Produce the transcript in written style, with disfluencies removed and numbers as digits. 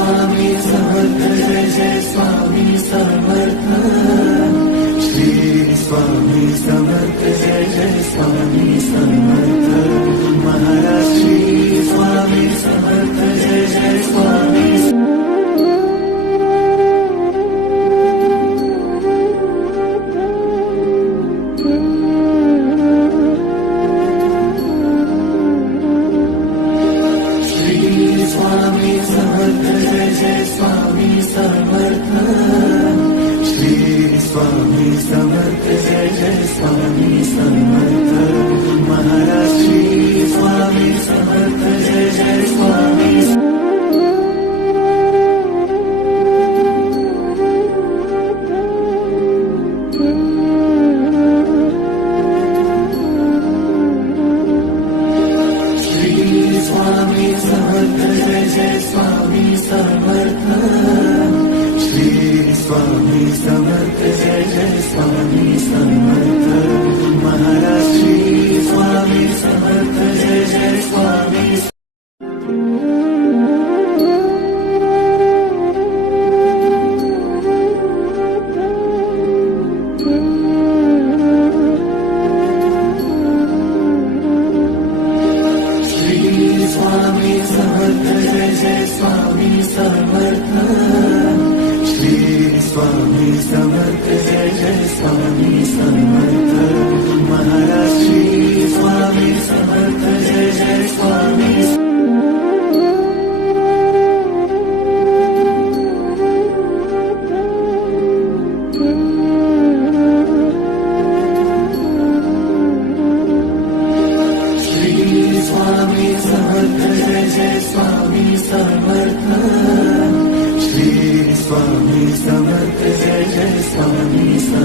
Swami Samarth Jai Jai Swami Samarth Shri Swami Samarth Jai Jai Swami Samarth Maharaj Shri Swami Samarth Jai Jai Swami Swami Samarth Jai Jai Swami Samarth Shri Swami Samarth Jai Jai Swami Samarth Maharaj Shri Swami Samarth Jai Jai Swami Swami Samarth Jai Jai Swami Samarth Shri Swami Samarth Jai Jai Swami Samarth Maharaj Shri Swami Samarth Jai Jai Swami Swami Samarth Jai Jai Swami Samarth Shri Swami Samarth Jai Jai Swami Samarth Maharaj Shri Swami Samarth Jai Jai Swami Swami Samarth Jai Jai Swami Samarth Shri Swami Samarth Jai Jai Swami Samarth